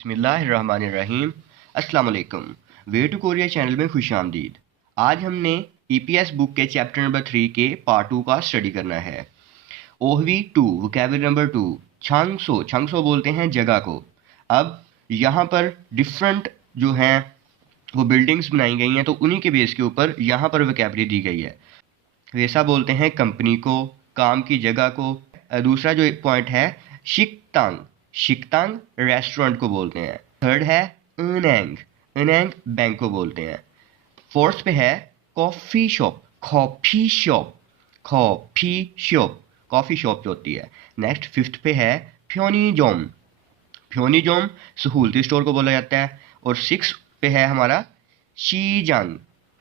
बिस्मिल्लाहिर्रहमानिर्रहीम। अस्सलाम वालेकुम। वे टू कोरिया चैनल में खुश आमदीद। आज हमने ईपीएस बुक के चैप्टर नंबर 3 के पार्ट 2 का स्टडी करना है। ओहवी 2 वोकैबुलरी नंबर 2 छांगसो। छांगसो बोलते हैं जगह को। अब यहाँ पर डिफरेंट जो हैं वो बिल्डिंग्स बनाई गई हैं, तो उन्हीं के बेस के ऊपर यहाँ पर वोकैबुलरी दी गई है। वैसा बोलते हैं कंपनी को, काम की जगह को। दूसरा जो एक पॉइंट है शिकतांग। शिकतांग रेस्टोरेंट को बोलते हैं। थर्ड है अनैंग। अनैंग बैंक को बोलते हैं। फोर्थ पे है coffee shop. Coffee shop. Coffee shop coffee shop जो होती है। नेक्स्ट फिफ्थ पे है फ्योनीजोम। फ्योनीजोम सहूलती स्टोर को बोला जाता है। और सिक्स पे है हमारा शीजांग।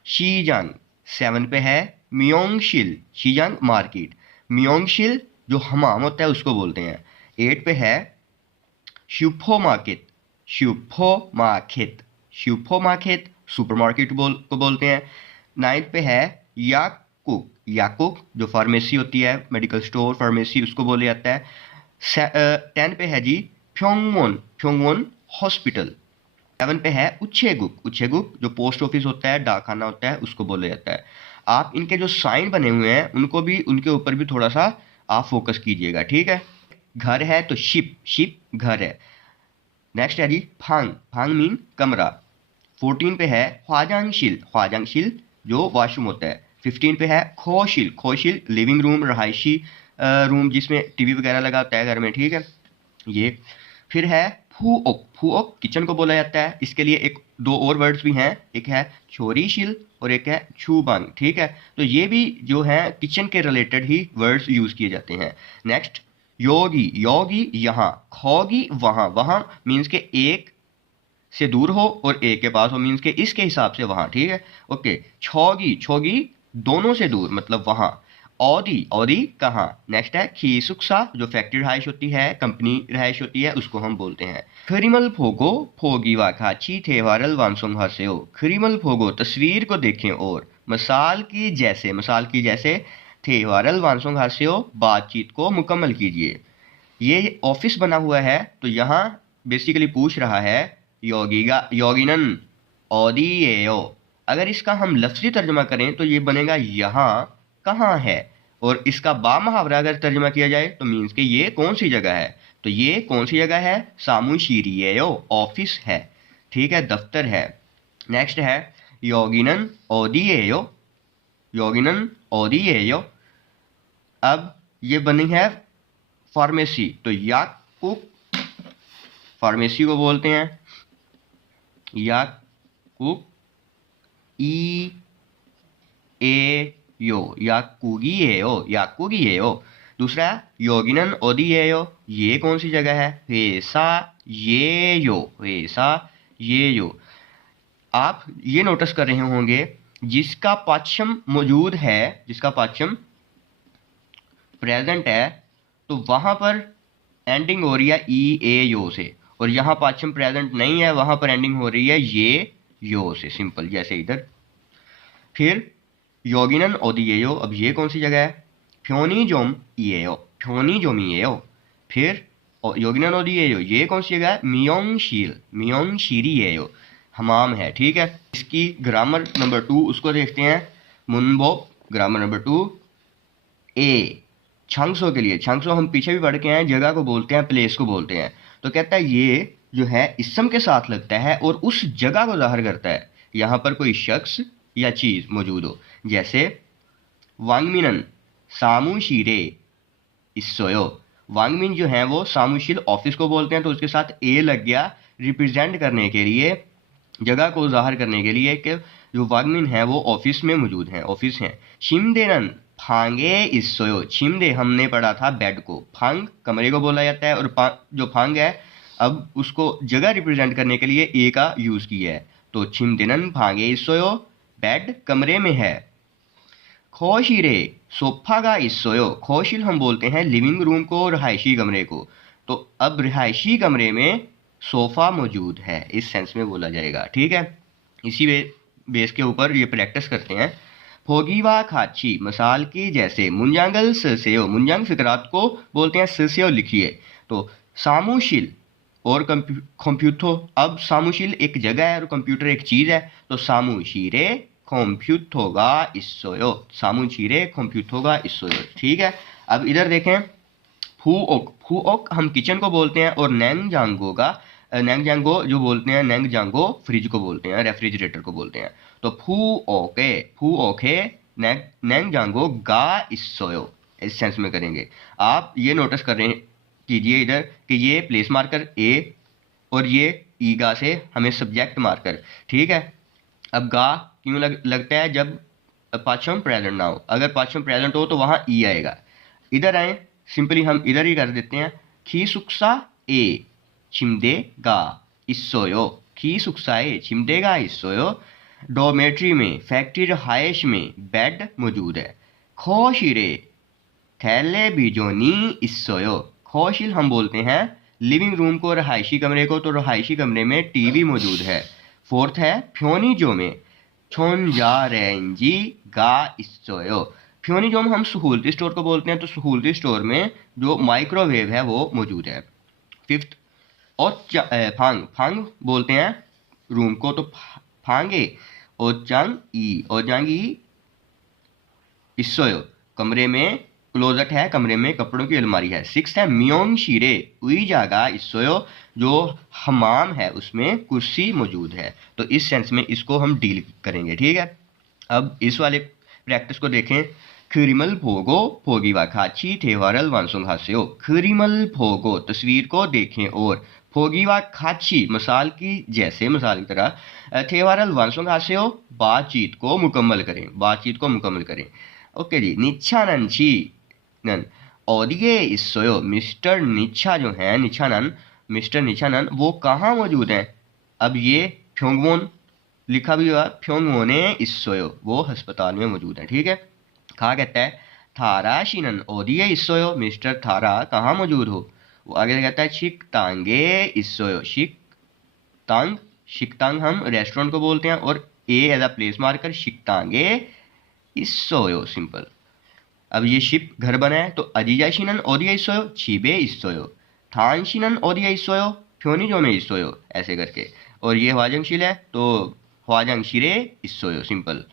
शीजांग। सेवन पे है मियोंगशिल। शीजांग मार्केट। मियोंगशिल जो हमाम होता है उसको बोलते हैं। एट पे है शुपो मार्केट। शुपो मार्केट। शुपो मार्केट सुपरमार्केट को बोलते हैं। नाइन्थ पे है याकुक। याकुक जो फार्मेसी होती है, मेडिकल स्टोर फार्मेसी, उसको बोला जाता है। 10 पे है जी फ्योंगवोन। फ्योंगवोन हॉस्पिटल। 11 पे है उच्छेगुक। उच्छेगुक जो पोस्ट ऑफिस होता है, डाकखाना होता है, उसको बोला जाता है। आप इनके जो साइन बने हुए हैं उनको भी, उनके ऊपर भी थोड़ा सा आप फोकस कीजिएगा, ठीक है। घर है तो शिप। शिप घर है। नेक्स्ट है जी फांग। फांग मीन कमरा। 14 पे है ख्वाजांगशिल। ख्वाजांगशिल जो वॉशरूम होता है। 15 पे है खोशिल। खोशिल लिविंग रूम, रहायशी रूम जिसमें टीवी वगैरह लगा होता है घर में, ठीक है ये। फिर है फूओक। फूओक किचन को बोला जाता है। इसके लिए एक दो और वर्ड्स भी हैं, एक है छोरीशिल और एक है छूबांग, ठीक है। तो ये भी जो है किचन के रिलेटेड ही वर्ड्स यूज किए जाते हैं। नेक्स्ट योगी। योगी यहाँ, खोगी वहाँ। वहाँ मीन्स के एक से दूर हो और एक के पास हो, मीन्स के इसके हिसाब से वहाँ, ठीक है ओके। छोगी। छोगी दोनों से दूर मतलब वहाँ। औदी। औदी कहाँ। नेक्स्ट है खीसुक्सा जो फैक्ट्री रहाइश होती है, कंपनी रहाइश होती है, उसको हम बोलते हैं। खरीमल फोगो फोगी वाखाची थेवारल वानसोंग हासेओ। खरीमल फोगो तस्वीर को देखें और मिसाल की जैसे। मिसाल की जैसे थेवारल वानसोंग हासेओ बातचीत को मुकम्मल कीजिए। ये ऑफिस बना हुआ है, तो यहाँ बेसिकली पूछ रहा है योगीगा योगिनन ओदिएयो। अगर इसका हम लफ्जी तर्जमा करें तो ये बनेगा यहाँ कहाँ है। और इसका बामुहावरा अगर तर्जमा किया जाए तो मीन्स कि ये कौन सी जगह है। तो ये कौन सी जगह है, सामुशीरियो ऑफिस है, ठीक है, दफ्तर है। नेक्स्ट है योगिनन ओदिएयो। योगिनन ओदिएयो। अब ये बनी है फार्मेसी, तो याकुक फार्मेसी को बोलते हैं। याकुक ई ए यो याकुगिएयो। याकुगिएयो। दूसरा योगिनन ओदिएयो, ये कौन सी जगह है, वेसा ये यो। वेसा ये यो। आप ये नोटिस कर रहे होंगे जिसका पाचम मौजूद है, जिसका पाचम प्रेजेंट है, तो वहां पर एंडिंग हो रही है ई ए यो से। और यहाँ पाचम प्रेजेंट नहीं है, वहां पर एंडिंग हो रही है ये यो से, सिंपल जैसे इधर। फिर योगिनन ओदिएयो, अब ये कौन सी जगह है, फ्योनीजोम इएयो। फ्योनीजोम इएयो। फिर योगिनन ओदिएयो, ये कौन सी जगह है, मियोंगशील। मियोंगशीरिएयो हमाम है, ठीक है। इसकी ग्रामर नंबर 2 उसको देखते हैं। मुनबो ग्रामर नंबर 2 ए। छांगसो के लिए, छांगसो हम पीछे भी पढ़ के आए, जगह को बोलते हैं, प्लेस को बोलते हैं। तो कहता है ये जो है इसम के साथ लगता है और उस जगह को जाहिर करता है यहाँ पर कोई शख्स या चीज मौजूद हो। जैसे वांगमिनन सामुशीरे इसोयो। वांगमिन जो है वो सामुशील ऑफिस को बोलते हैं, तो उसके साथ ए लग गया रिप्रेजेंट करने के लिए, जगह को जाहिर करने के लिए कि जो वांगमिन है वो ऑफिस में मौजूद है, ऑफिस है। शिमदेनन फांगे इसोयो। छिमदे हमने पढ़ा था बेड को, फांग कमरे को बोला जाता है, और जो फांग है अब उसको जगह रिप्रेजेंट करने के लिए ए का यूज किया है। तो छिमदेनन फांगे इसोयो बेड कमरे में है। खोशिरे सोफा का इसोयो। खोशिल हम बोलते हैं लिविंग रूम को, रहायशी कमरे को। तो अब रिहायशी कमरे में सोफा मौजूद है, इस सेंस में बोला जाएगा, ठीक है। इसी बेस के ऊपर ये प्रैक्टिस करते हैं। फोगीवा खाची मिसाल की जैसे। मुंजांगल ससेयो। मुंजांग फिकरात को बोलते हैं, ससेयो लिखिए। तो सामुशिल और कंप्यूटो, अब सामुशील एक जगह है और कंप्यूटर एक चीज़ है, तो सामुशीरे कंप्यूटोगा इसोयो, सामुशीरे कंप्यूटोगा इसोयो। ठीक है, अब इधर देखें, फूओक, फूओक हम किचन को बोलते हैं और नेंगजांगो जो बोलते हैं, नेंगजांगो फ्रिज को बोलते हैं, रेफ्रिजरेटर को बोलते हैं। तो फूओके नेंगजांगो गा इसोयो, इस सेंस में करेंगे। आप ये नोटिस कर रहे हैं, कीजिए इधर कि ये प्लेस मार्कर ए और ये ईगा से हमें सब्जेक्ट मार्कर। ठीक है, अब गा क्यों लगता है जब पाचम प्रेजेंट ना हो, अगर पाचम प्रेजेंट हो तो वहाँ ई आएगा। इधर आए, सिंपली हम इधर ही कर देते हैं, खीसुक्सा ए छिमदेगा इसोयो, खीसुक्साए छिमदेगा इसोयो। डोमेट्री में, फैक्ट्री रहायश में बेड मौजूद है। खोशिरे थैले बीजोनी इसोयो, खोशिल हम बोलते हैं लिविंग रूम को, रहायशी कमरे को, तो रहायशी कमरे में टीवी मौजूद है। फोर्थ है फ्योनीजो में छोनजा रेंजी गा इसोयो, फ्योनीजोम हम सहूलती स्टोर को बोलते हैं, तो सहूलती स्टोर में जो माइक्रोवेव है वो मौजूद है। फिफ्थ फांग, फांग बोलते हैं रूम को, तो फांगे ओजांग ई इसोयो, कमरे में क्लोजेट है, कमरे में कपड़ों की अलमारी है। सिक्स है मियोंग शीरे उई जागा इसोयो, जो हमाम है उसमें कुर्सी मौजूद है। तो इस सेंस में इसको हम डील करेंगे। ठीक है, अब इस वाले प्रैक्टिस को देखें। खरीमल भोगो भोगीवा खाची थेवारल वांसुंग हास्यो, खरीमल भोगो तस्वीर को देखें और फोगीवा खाची मसाल की जैसे, मसाल की तरह, थेवारल वांसुंग हास्यो बातचीत को मुकम्मल करें, बातचीत को मुकम्मल करें। ओके जी, निच्छानंची नन ओदिए इसोयो, मिस्टर निच्छा जो है, निच्छानन, मिस्टर निच्छानन वो कहाँ मौजूद हैं। अब ये फ्योंगवोन लिखा भी हुआ, फ्योंगवोने इसोयो वो अस्पताल में मौजूद है। ठीक है, कहा कहता है थारा शिनन ओदिए इसोयो, मिस्टर थारा कहाँ मौजूद हो। वो आगे कहता है शिकतांगे इसोयो, शिकतांग, शिकतांग हम रेस्टोरेंट को बोलते हैं और a as a place marker, शिकतांगे इसोयो, सिंपल। अब ये शिप घर बना है, तो अजीजा शिनन ओदिया इसोयो छिबे इसोयो, थान शिनन ओदिया इसोयो फ्योनीजो में इसोयो, ऐसे करके। और ये हवाजंग शिल है, तो हवाजंग शिरे इसोयो, सिंपल।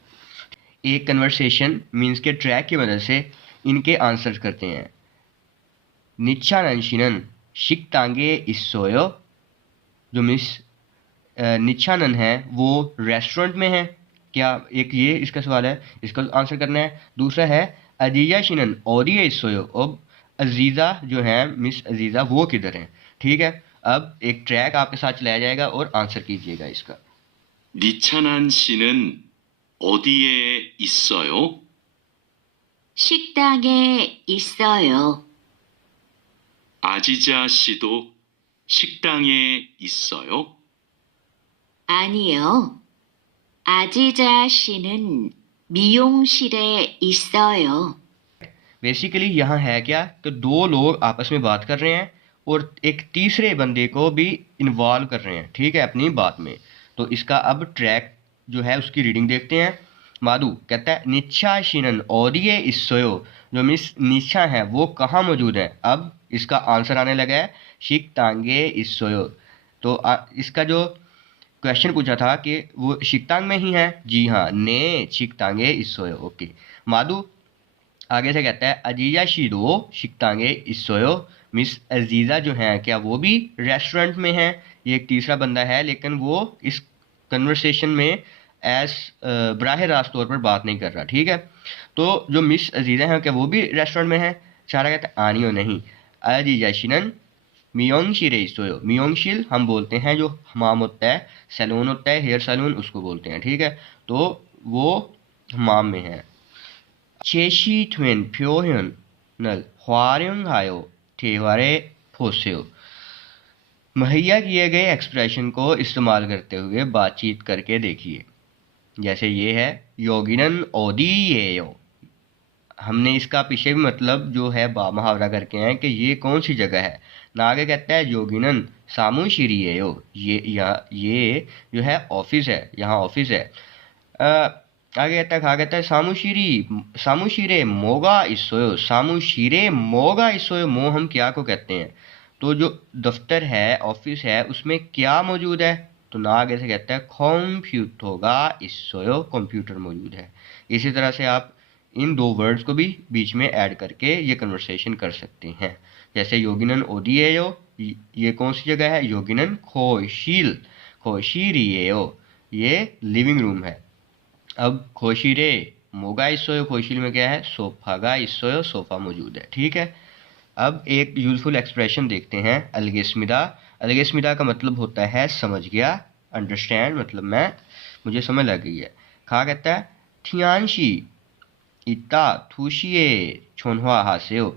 एक कन्वर्सेशन मीन्स के ट्रैक की मदद से इनके आंसर करते हैं। निच्छानन शिनन शिकतांगे इसोयो, जो मिस निच्छानन है वो रेस्टोरेंट में है क्या, एक ये इसका सवाल है, इसका आंसर करना है। दूसरा है अजीजा शिनन ओदिया इसोयो, अब अजीज़ा जो है, मिस अजीज़ा वो किधर हैं। ठीक है, अब एक ट्रैक आपके साथ चलाया जाएगा और आंसर कीजिएगा इसका। 니찬한 씨는 어디에 있어요? 식당에 있어요. 아지자 씨도 식당에 있어요? 아니요. 아지자 씨는 미용실에 있어요. बेसिकली यहाँ है क्या, तो दो लोग आपस में बात कर रहे हैं और एक तीसरे बंदे को भी इन्वॉल्व कर रहे हैं, ठीक है, अपनी बात में। तो इसका अब ट्रैक जो है उसकी रीडिंग देखते हैं। माधु कहता है निच्छा शिनन ओदिए इसोयो, जो मिस निच्छा है वो कहाँ मौजूद है। अब इसका आंसर आने लगा है शिकतांगे इसोयो। तो इसका जो क्वेश्चन पूछा था कि वो शिकतांग में ही है, जी हाँ, ने शिकतांगे इसोयो। ओके, माधु आगे से कहता है अजीजा शीदो शिकतांगे इसोयो, मिस अजीज़ा जो है क्या वो भी रेस्टोरेंट में है। ये एक तीसरा बंदा है लेकिन वो इस कन्वर्सेशन में बराह रास्त तौर पर बात नहीं कर रहा, ठीक है। तो जो मिस अजीज़ा है क्या वो भी रेस्टोरेंट में है। चारा कहता है आनियो नहीं, अजीजा शिनन मियोंगशिल इसोयो, मियोंगशिल हम बोलते हैं जो हमाम होता है, सैलून होता है, हेयर सैलून, उसको बोलते हैं, ठीक है। तो वो हमाम में है। चेशी ट्वेन प्योहन नल ह्वारिंग हायो ठेवारे फोसेयो, मुहैया किए गए एक्सप्रेशन को इस्तेमाल करते हुए बातचीत करके देखिए। जैसे ये है योगिनन ओदी येयो, हमने इसका पीछे भी मतलब जो है मुहावरा करके हैं कि ये कौन सी जगह है। ना आगे कहता है योगिनन सामू शिरी येयो, ये जो है ऑफिस है, यहाँ ऑफिस है। आगे कहता है सामुशीरे मोगा इसोयो, सामुशीरे मोगा इसोयो, मो हम क्या को कहते हैं, तो जो दफ्तर है, ऑफिस है, उसमें क्या मौजूद है? तो ना आगे से कहता है कंप्यूटर가 있어요, कंप्यूटर मौजूद है। इसी तरह से आप इन दो वर्ड्स को भी बीच में ऐड करके ये कन्वर्सेशन कर सकते हैं। जैसे योगिनन ओदिएयो, ये कौन सी जगह है? योगिनन खोशीरिएयो, ये लिविंग रूम है। अब खोशीरे मोगा 있어요, खोशील में क्या है? सोफा가 있어요, सोफा मौजूद है। ठीक है, अब एक यूजफुल एक्सप्रेशन देखते हैं, अलगेस्मिदा। अलगेस्मिदा का मतलब होता है समझ गया, अंडरस्टैंड, मतलब मुझे समझ लग गई है। कहा कहता है थियांशी इता थूशिए छोनवा हासेओ,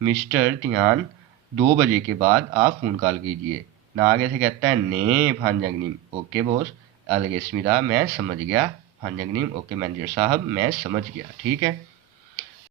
मिस्टर थियान 2 बजे के बाद आप फ़ोन कॉल कीजिए। ना आगे से कहता है ने फानजंगनिम, ओके बॉस। अलगेस्मिदा मैं समझ गया, फानजंगनिम ओके मैनेजर साहब मैं समझ गया। ठीक है,